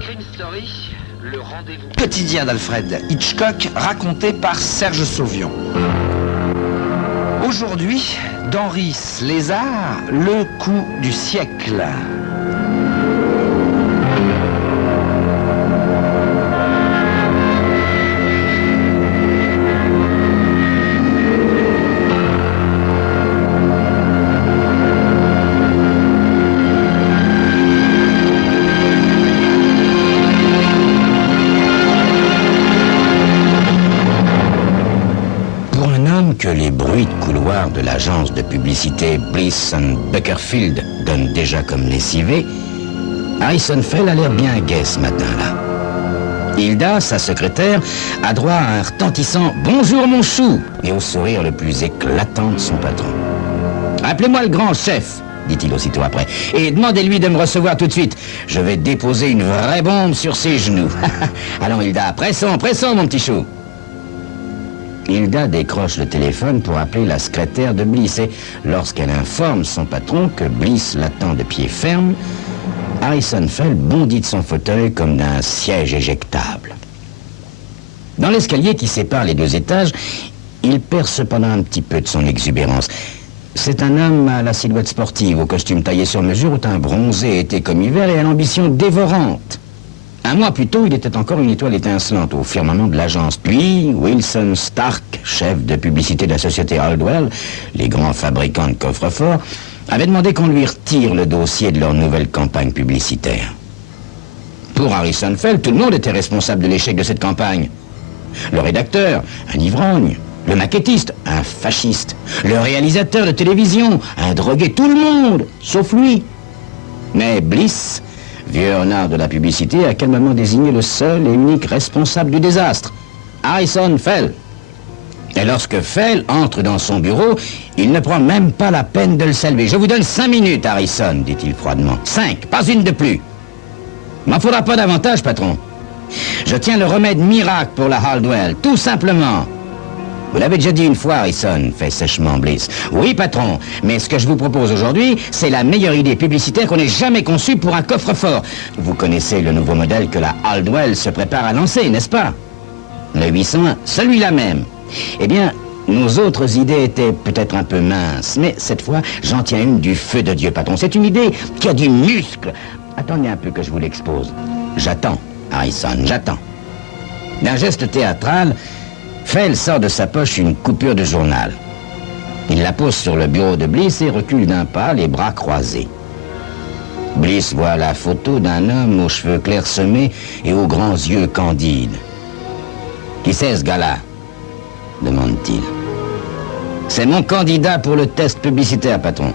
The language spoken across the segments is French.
Crime Story, le rendez-vous. Quotidien d'Alfred Hitchcock, raconté par Serge Sauvion. Aujourd'hui, d'Henri Lézard, le coup du siècle. Que les bruits de couloir de l'agence de publicité Bliss & Beckerfield donnent déjà comme lessivé, Harrison Fell a l'air bien gai ce matin-là. Hilda, sa secrétaire, a droit à un retentissant « Bonjour mon chou » et au sourire le plus éclatant de son patron. « Appelez-moi le grand chef », dit-il aussitôt après, « et demandez-lui de me recevoir tout de suite. Je vais déposer une vraie bombe sur ses genoux. » Allons Hilda, pressons, pressons mon petit chou. Hilda décroche le téléphone pour appeler la secrétaire de Bliss et lorsqu'elle informe son patron que Bliss l'attend de pied ferme, Harrison Fell bondit de son fauteuil comme d'un siège éjectable. Dans l'escalier qui sépare les deux étages, il perd cependant un petit peu de son exubérance. C'est un homme à la silhouette sportive, au costume taillé sur mesure, au teint bronzé, été comme hiver et à l'ambition dévorante. Un mois plus tôt, il était encore une étoile étincelante au firmament de l'agence. Puis, Wilson Stark, chef de publicité de la société Haldwell, les grands fabricants de coffres-forts, avait demandé qu'on lui retire le dossier de leur nouvelle campagne publicitaire. Pour Harrison Fell, tout le monde était responsable de l'échec de cette campagne. Le rédacteur, un ivrogne. Le maquettiste, un fasciste. Le réalisateur de télévision, un drogué. Tout le monde, sauf lui. Mais Bliss, vieux renard de la publicité, a calmement désigné le seul et unique responsable du désastre, Harrison Fell. Et lorsque Fell entre dans son bureau, il ne prend même pas la peine de le saluer. « Je vous donne 5 minutes, Harrison, dit-il froidement. 5, pas une de plus. M'en faudra pas davantage, patron. Je tiens le remède miracle pour la Haldwell, tout simplement. » Vous l'avez déjà dit une fois, Harrison, fait sèchement Bliss. Oui, patron, mais ce que je vous propose aujourd'hui, c'est la meilleure idée publicitaire qu'on ait jamais conçue pour un coffre-fort. Vous connaissez le nouveau modèle que la Haldwell se prépare à lancer, n'est-ce pas? Le 801, celui-là même. Eh bien, nos autres idées étaient peut-être un peu minces, mais cette fois, j'en tiens une du feu de Dieu, patron. C'est une idée qui a du muscle. Attendez un peu que je vous l'expose. J'attends, Harrison, j'attends. D'un geste théâtral, Fell sort de sa poche une coupure de journal. Il la pose sur le bureau de Bliss et recule d'un pas, les bras croisés. Bliss voit la photo d'un homme aux cheveux clairsemés et aux grands yeux candides. « Qui c'est ce gars-là » demande-t-il. « C'est mon candidat pour le test publicitaire, patron. »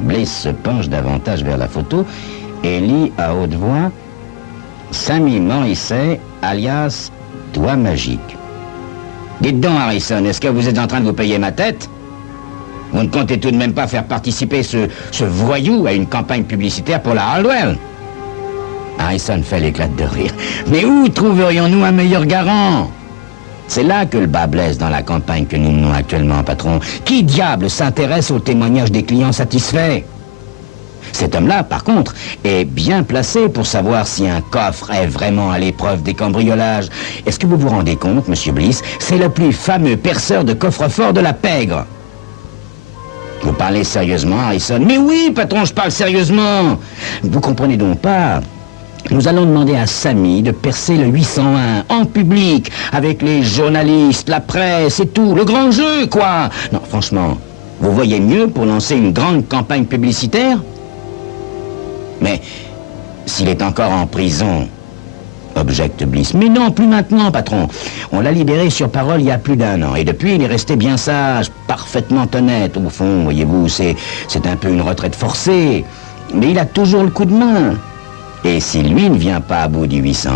Bliss se penche davantage vers la photo et lit à haute voix « Sammy Morrissey, alias Doigt Magique. » Dites donc, Harrison, est-ce que vous êtes en train de vous payer ma tête? Vous ne comptez tout de même pas faire participer ce voyou à une campagne publicitaire pour la Haldwell? Harrison fait l'éclat de rire. Mais où trouverions-nous un meilleur garant? C'est là que le bas blesse dans la campagne que nous menons actuellement, patron. Qui diable s'intéresse aux témoignages des clients satisfaits? Cet homme-là, par contre, est bien placé pour savoir si un coffre est vraiment à l'épreuve des cambriolages. Est-ce que vous vous rendez compte, monsieur Bliss? C'est le plus fameux perceur de coffre-fort de la pègre. Vous parlez sérieusement, Harrison? Mais oui, patron, je parle sérieusement. Vous comprenez donc pas? Nous allons demander à Sammy de percer le 801 en public, avec les journalistes, la presse et tout. Le grand jeu, quoi. Non, franchement, vous voyez mieux pour lancer une grande campagne publicitaire? Mais s'il est encore en prison, objecte Bliss. Mais non, plus maintenant, patron. On l'a libéré sur parole il y a plus d'1 an. Et depuis, il est resté bien sage, parfaitement honnête. Au fond, voyez-vous, c'est un peu une retraite forcée. Mais il a toujours le coup de main. Et si lui ne vient pas à bout du 801,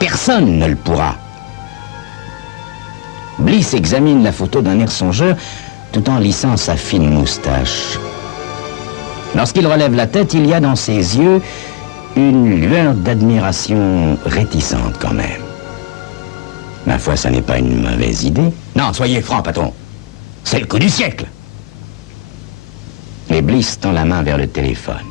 personne ne le pourra. Bliss examine la photo d'un air songeur tout en lissant sa fine moustache. Lorsqu'il relève la tête, il y a dans ses yeux une lueur d'admiration réticente quand même. Ma foi, ça n'est pas une mauvaise idée. Non, soyez franc, patron. C'est le coup du siècle. Et Bliss tend la main vers le téléphone.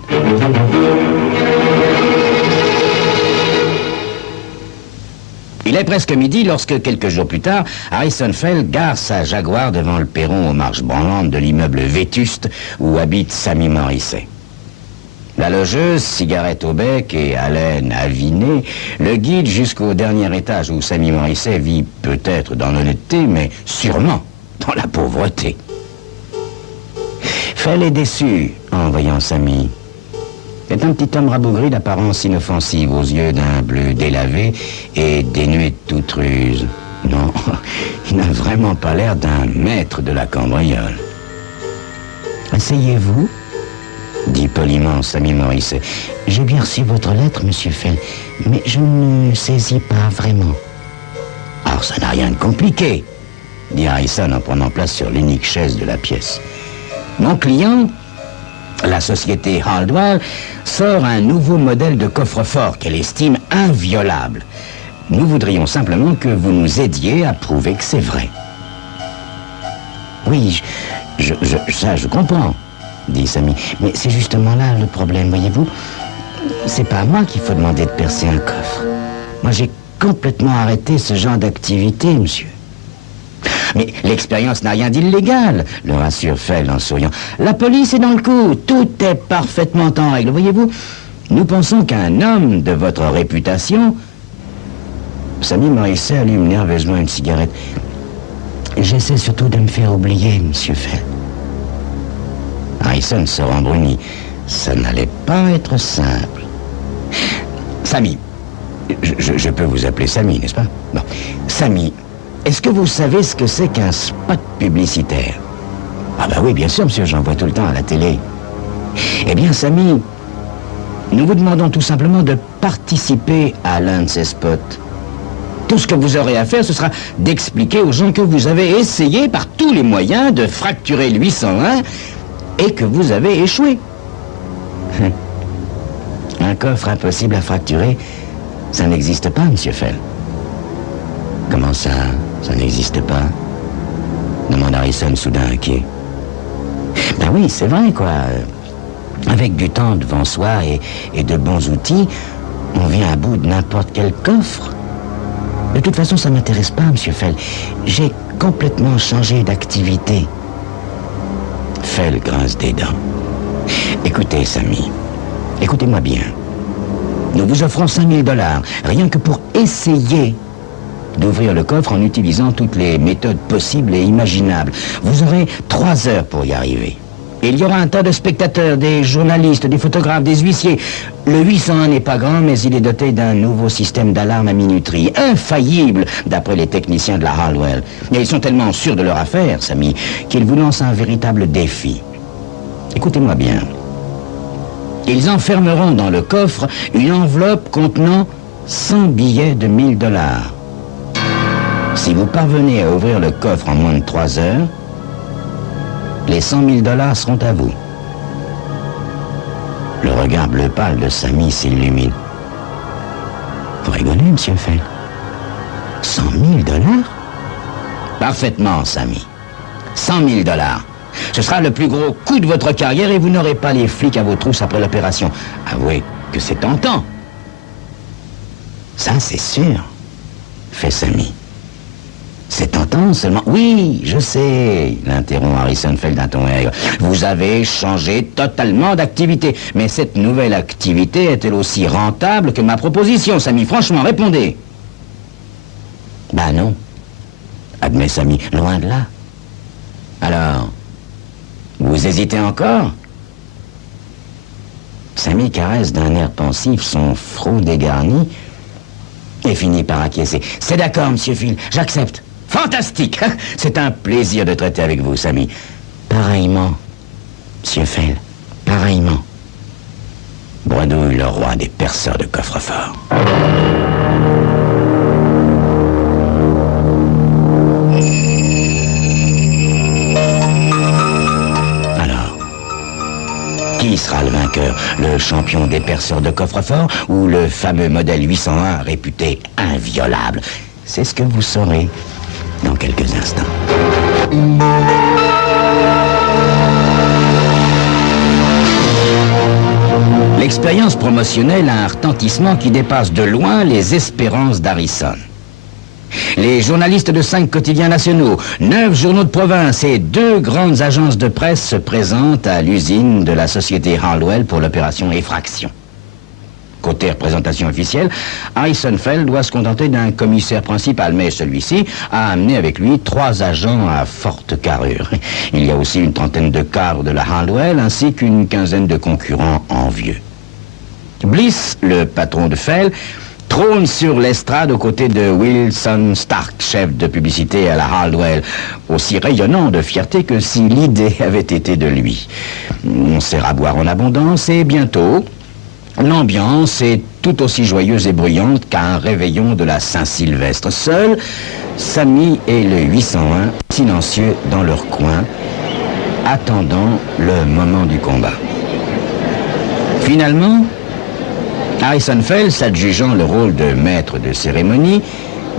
Il est presque midi lorsque, quelques jours plus tard, Harrison Fell gare sa Jaguar devant le perron aux marches branlantes de l'immeuble vétuste où habite Sammy Morrissey. La logeuse, cigarette au bec et haleine avinée, le guide jusqu'au dernier étage où Sammy Morrissey vit peut-être dans l'honnêteté, mais sûrement dans la pauvreté. Fell est déçu en voyant Sammy. C'est un petit homme rabougri d'apparence inoffensive, aux yeux d'un bleu délavé et dénué de toute ruse. Non, il n'a vraiment pas l'air d'un maître de la cambriole. Asseyez-vous, dit poliment Sammy Morrissey. J'ai bien reçu votre lettre, monsieur Fell, mais je ne saisis pas vraiment. Alors ça n'a rien de compliqué, dit Harrison en prenant place sur l'unique chaise de la pièce. Mon client, la société Hardwell, sort un nouveau modèle de coffre-fort qu'elle estime inviolable. Nous voudrions simplement que vous nous aidiez à prouver que c'est vrai. Oui, ça je comprends, dit Sammy. Mais c'est justement là le problème, voyez-vous. C'est pas à moi qu'il faut demander de percer un coffre. Moi, j'ai complètement arrêté ce genre d'activité, monsieur. Mais l'expérience n'a rien d'illégal, le rassure Fell en souriant. La police est dans le coup, tout est parfaitement en règle, voyez-vous. Nous pensons qu'un homme de votre réputation... Sammy Morrissey allume nerveusement une cigarette. J'essaie surtout de me faire oublier, monsieur Fell. Harrison se rembrunit. Ça n'allait pas être simple. Sammy, je peux vous appeler Sammy, n'est-ce pas? Bon. Sammy, est-ce que vous savez ce que c'est qu'un spot publicitaire? Ah bah oui, bien sûr, monsieur, j'en vois tout le temps à la télé. Eh bien, Sammy, nous vous demandons tout simplement de participer à l'un de ces spots. Tout ce que vous aurez à faire, ce sera d'expliquer aux gens que vous avez essayé par tous les moyens de fracturer le 801 et que vous avez échoué. Un coffre impossible à fracturer, ça n'existe pas, monsieur Fell. Comment ça n'existe pas? Demande Harrison soudain inquiet. Ben oui, c'est vrai, quoi. Avec du temps devant soi et de bons outils, on vient à bout de n'importe quel coffre. De toute façon, ça ne m'intéresse pas, monsieur Fell. J'ai complètement changé d'activité. Fell grince des dents. Écoutez, Sammy, écoutez-moi bien. Nous vous offrons 5 000 $, rien que pour essayer d'ouvrir le coffre en utilisant toutes les méthodes possibles et imaginables. Vous aurez 3 heures pour y arriver. Et il y aura un tas de spectateurs, des journalistes, des photographes, des huissiers. Le 801 n'est pas grand, mais il est doté d'un nouveau système d'alarme à minuterie, infaillible, d'après les techniciens de la Hardwell. Et ils sont tellement sûrs de leur affaire, Sammy, qu'ils vous lancent un véritable défi. Écoutez-moi bien. Ils enfermeront dans le coffre une enveloppe contenant 100 billets de 1 000 $. Si vous parvenez à ouvrir le coffre en moins de 3 heures, les 100 000 $ seront à vous. Le regard bleu pâle de Sammy s'illumine. Vous rigolez, monsieur Fell? 100 000 $? Parfaitement, Sammy. 100 000 $. Ce sera le plus gros coup de votre carrière et vous n'aurez pas les flics à vos trousses après l'opération. Avouez que c'est tentant. Ça, c'est sûr, fait Sammy. C'est tentant seulement... Oui, je sais, l'interrompt Harrison Fell d'un ton aigre. Vous avez changé totalement d'activité. Mais cette nouvelle activité est-elle aussi rentable que ma proposition, Sammy? Franchement, répondez. Ben non, admet Sammy, loin de là. Alors, vous hésitez encore? Sammy caresse d'un air pensif son front dégarni et finit par acquiescer. C'est d'accord, monsieur Phil, j'accepte. Fantastique! C'est un plaisir de traiter avec vous, Sammy. Pareillement, monsieur Fell, pareillement. Bredouille, le roi des perceurs de coffre-fort. Alors, qui sera le vainqueur? Le champion des perceurs de coffre-fort ou le fameux modèle 801 réputé inviolable? C'est ce que vous saurez dans quelques instants. L'expérience promotionnelle a un retentissement qui dépasse de loin les espérances d'Harrison. Les journalistes de 5 quotidiens nationaux, 9 journaux de province et 2 grandes agences de presse se présentent à l'usine de la société Hardwell pour l'opération effraction. Côté représentation officielle, Harrison Fell doit se contenter d'un commissaire principal, mais celui-ci a amené avec lui 3 agents à forte carrure. Il y a aussi une trentaine de cadres de la Hardwell ainsi qu'une quinzaine de concurrents envieux. Bliss, le patron de Fell, trône sur l'estrade aux côtés de Wilson Stark, chef de publicité à la Hardwell, aussi rayonnant de fierté que si l'idée avait été de lui. On sert à boire en abondance et bientôt, l'ambiance est tout aussi joyeuse et bruyante qu'à un réveillon de la Saint-Sylvestre. Seul, Sammy et le 801, silencieux dans leur coin, attendant le moment du combat. Finalement, Harrison Fell, s'adjugeant le rôle de maître de cérémonie,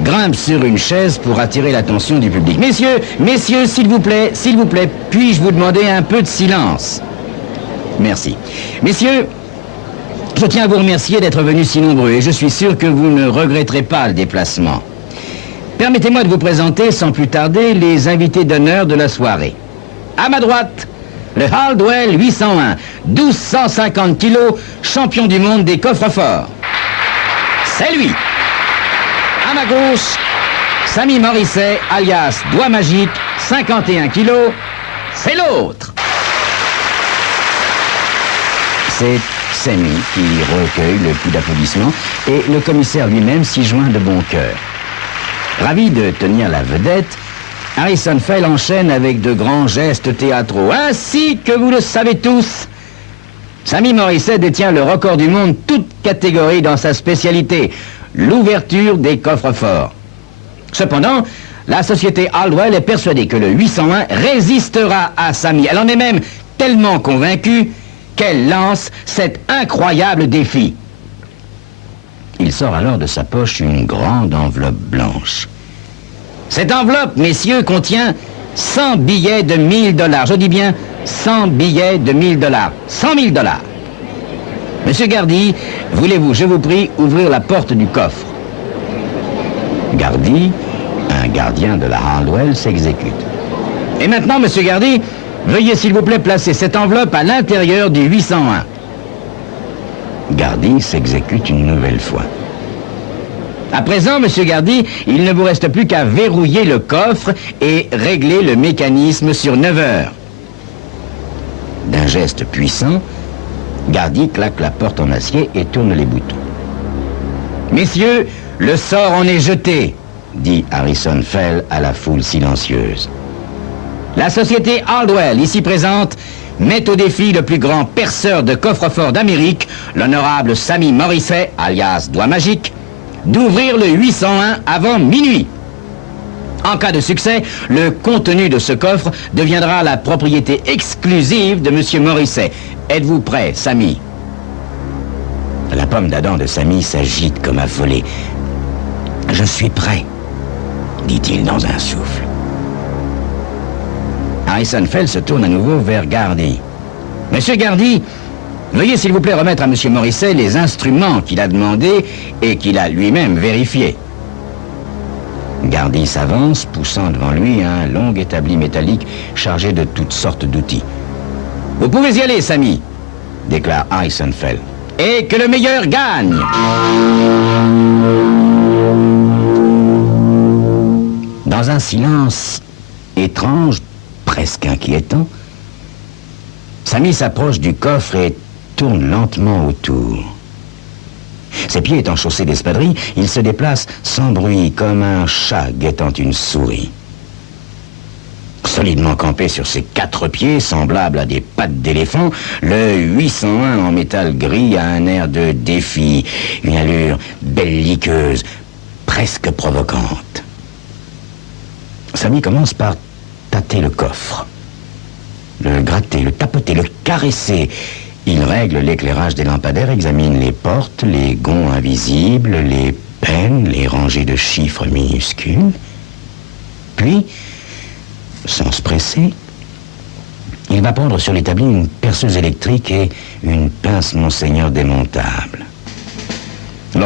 grimpe sur une chaise pour attirer l'attention du public. Messieurs, s'il vous plaît, puis-je vous demander un peu de silence? Merci. Messieurs, je tiens à vous remercier d'être venus si nombreux et je suis sûr que vous ne regretterez pas le déplacement. Permettez-moi de vous présenter sans plus tarder les invités d'honneur de la soirée. À ma droite, le Hardwell 801, 1250 kilos, champion du monde des coffres forts. C'est lui. À ma gauche, Sammy Morrissey, alias Doigt Magique, 51 kilos. C'est l'autre. C'est Sammy qui recueille le coup d'applaudissement et le commissaire lui-même s'y joint de bon cœur. Ravi de tenir la vedette, Harrison Fell enchaîne avec de grands gestes théâtraux. Ainsi que vous le savez tous, Sammy Morrissey détient le record du monde, toute catégorie dans sa spécialité, l'ouverture des coffres forts. Cependant, la société Hardwell est persuadée que le 801 résistera à Sammy. Elle en est même tellement convaincue qu'elle lance cet incroyable défi. Il sort alors de sa poche une grande enveloppe blanche. Cette enveloppe, messieurs, contient 100 billets de $1000. Je dis bien 100 billets de $1000. 100 000 $. Monsieur Gardy, voulez-vous, je vous prie, ouvrir la porte du coffre? Gardy, un gardien de la Hardwell, s'exécute. Et maintenant, monsieur Gardy, veuillez s'il vous plaît placer cette enveloppe à l'intérieur du 801. Gardy s'exécute une nouvelle fois. À présent, monsieur Gardy, il ne vous reste plus qu'à verrouiller le coffre et régler le mécanisme sur 9 heures. D'un geste puissant, Gardy claque la porte en acier et tourne les boutons. Messieurs, le sort en est jeté, dit Harrison Fell à la foule silencieuse. La société Hardwell, ici présente, met au défi le plus grand perceur de coffre-fort d'Amérique, l'honorable Sammy Morrissey, alias Doigt Magique, d'ouvrir le 801 avant minuit. En cas de succès, le contenu de ce coffre deviendra la propriété exclusive de M. Morrissey. Êtes-vous prêt, Sammy? La pomme d'Adam de Sammy s'agite comme affolée. Je suis prêt, dit-il dans un souffle. Harrison Fell se tourne à nouveau vers Gardy. Monsieur Gardy, veuillez s'il vous plaît remettre à M. Morrissey les instruments qu'il a demandés et qu'il a lui-même vérifiés. Gardy s'avance, poussant devant lui un long établi métallique chargé de toutes sortes d'outils. « Vous pouvez y aller, Sammy !» déclare Harrison Fell. « Et que le meilleur gagne !» Dans un silence étrange, presque inquiétant, Sammy s'approche du coffre et tourne lentement autour. Ses pieds étant chaussés d'espadrilles, il se déplace sans bruit, comme un chat guettant une souris. Solidement campé sur ses 4 pieds, semblables à des pattes d'éléphant, le 801 en métal gris a un air de défi, une allure belliqueuse, presque provocante. Sammy commence par tâter le coffre, le gratter, le tapoter, le caresser. Il règle l'éclairage des lampadaires, examine les portes, les gonds invisibles, les pennes, les rangées de chiffres minuscules. Puis, sans se presser, il va prendre sur l'établi une perceuse électrique et une pince Monseigneur démontable.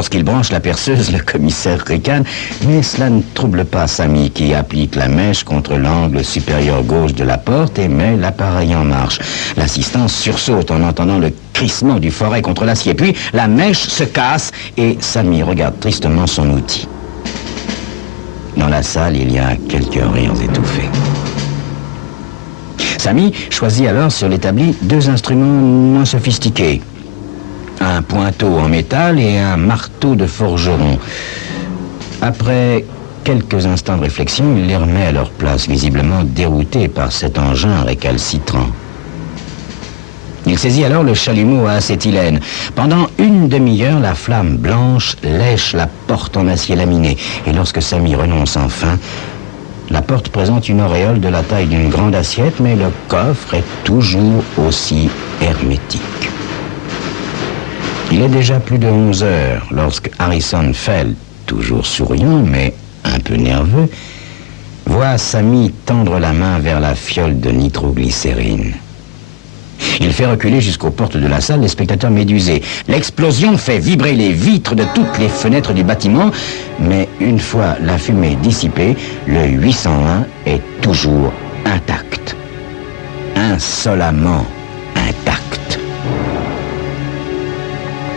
Lorsqu'il branche la perceuse, le commissaire ricane, mais cela ne trouble pas Sammy qui applique la mèche contre l'angle supérieur gauche de la porte et met l'appareil en marche. L'assistant sursaute en entendant le crissement du foret contre l'acier. Puis la mèche se casse et Sammy regarde tristement son outil. Dans la salle, il y a quelques rires étouffés. Sammy choisit alors sur l'établi 2 instruments moins sophistiqués. Un pointeau en métal et un marteau de forgeron. Après quelques instants de réflexion, il les remet à leur place, visiblement dérouté par cet engin récalcitrant. Il saisit alors le chalumeau à acétylène. Pendant une demi-heure, la flamme blanche lèche la porte en acier laminé. Et lorsque Sammy renonce enfin, la porte présente une auréole de la taille d'une grande assiette, mais le coffre est toujours aussi hermétique. Il est déjà plus de 11 heures lorsque Harrison Fell, toujours souriant mais un peu nerveux, voit Sammy tendre la main vers la fiole de nitroglycérine. Il fait reculer jusqu'aux portes de la salle les spectateurs médusés. L'explosion fait vibrer les vitres de toutes les fenêtres du bâtiment, mais une fois la fumée dissipée, le 801 est toujours intact. Insolemment intact.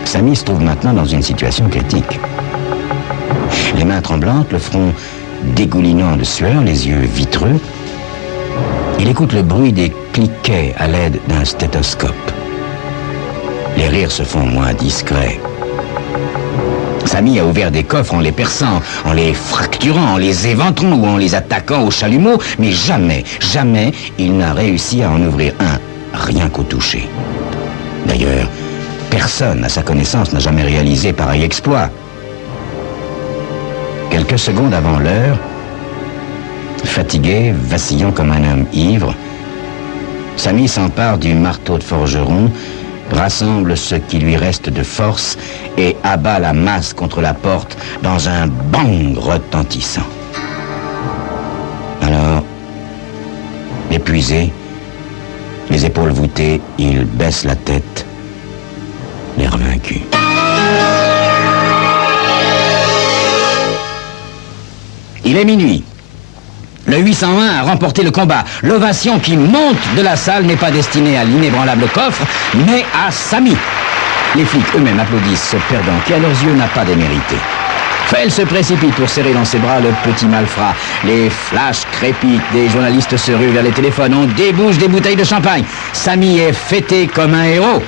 Sammy se trouve maintenant dans une situation critique. Les mains tremblantes, le front dégoulinant de sueur, les yeux vitreux. Il écoute le bruit des cliquets à l'aide d'un stéthoscope. Les rires se font moins discrets. Sammy a ouvert des coffres en les perçant, en les fracturant, en les éventrant ou en les attaquant au chalumeau, mais jamais, jamais il n'a réussi à en ouvrir un, rien qu'au toucher. D'ailleurs, personne à sa connaissance n'a jamais réalisé pareil exploit. Quelques secondes avant l'heure, fatigué, vacillant comme un homme ivre, Sammy s'empare du marteau de forgeron, rassemble ce qui lui reste de force et abat la masse contre la porte dans un bang retentissant. Alors, épuisé, les épaules voûtées, il baisse la tête, l'air vaincu. Il est minuit. Le 801 a remporté le combat. L'ovation qui monte de la salle n'est pas destinée à l'inébranlable coffre, mais à Sammy. Les flics eux-mêmes applaudissent ce perdant qui, à leurs yeux, n'a pas démérité. Fell se précipite pour serrer dans ses bras le petit malfrat. Les flashs crépitent, des journalistes se ruent vers les téléphones. On débouche des bouteilles de champagne. Sammy est fêté comme un héros.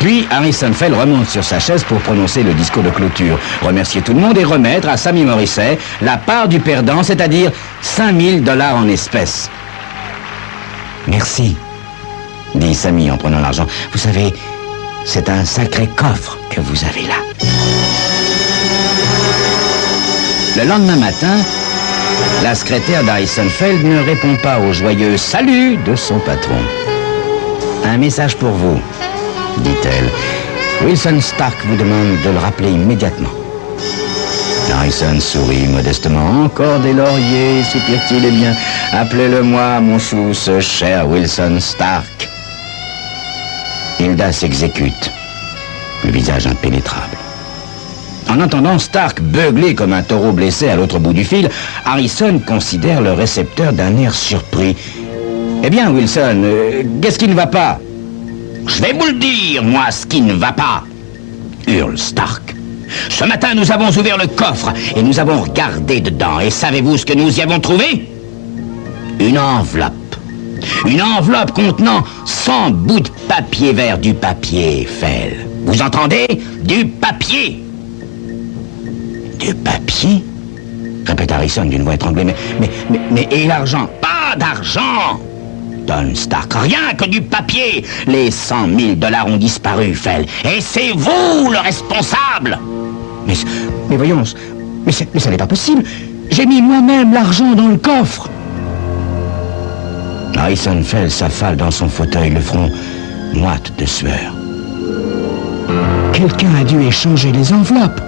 Puis Harrison Fell remonte sur sa chaise pour prononcer le discours de clôture, remercier tout le monde et remettre à Sammy Morrissey la part du perdant, c'est-à-dire 5 000 $ en espèces. Merci, dit Sammy en prenant l'argent. Vous savez, c'est un sacré coffre que vous avez là. Le lendemain matin, la secrétaire d'Harrison Fell ne répond pas au joyeux salut de son patron. Un message pour vous, dit-elle. Wilson Stark vous demande de le rappeler immédiatement. Harrison sourit modestement. Encore des lauriers, soupire-t-il. Eh bien, appelez-le-moi, mon chou, ce cher Wilson Stark. Hilda s'exécute, le visage impénétrable. En entendant Stark beugler comme un taureau blessé à l'autre bout du fil, Harrison considère le récepteur d'un air surpris. Eh bien, Wilson, qu'est-ce qui ne va pas ? Je vais vous le dire, moi, ce qui ne va pas, hurle Stark. Ce matin, nous avons ouvert le coffre et nous avons regardé dedans. Et savez-vous ce que nous y avons trouvé ? Une enveloppe. Une enveloppe contenant 100 bouts de papier vert, du papier, Fell. Vous entendez ? Du papier. Du papier ? Répète Harrison d'une voix étranglée. Mais et l'argent ? Pas d'argent ! Donne Stark, rien que du papier. Les 100 000 $ ont disparu, Fell. Et c'est vous le responsable. Mais voyons, mais ça n'est pas possible. J'ai mis moi-même l'argent dans le coffre. Harrison Fell s'affale dans son fauteuil, le front moite de sueur. Quelqu'un a dû échanger les enveloppes,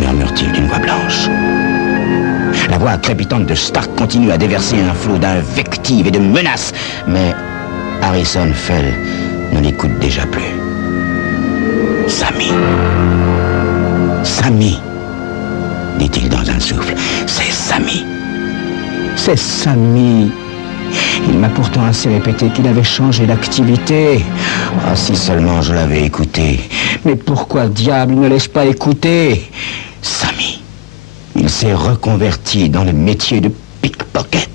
murmure-t-il d'une voix blanche. La voix crépitante de Stark continue à déverser un flot d'invectives et de menaces, mais Harrison Fell ne l'écoute déjà plus. Sammy. Samy, dit-il dans un souffle. C'est Samy. C'est Samy. Il m'a pourtant assez répété qu'il avait changé d'activité. Ah, si seulement je l'avais écouté. Mais pourquoi diable ne l'ai-je pas écouté? Samy, il s'est reconverti dans le métier de pickpocket.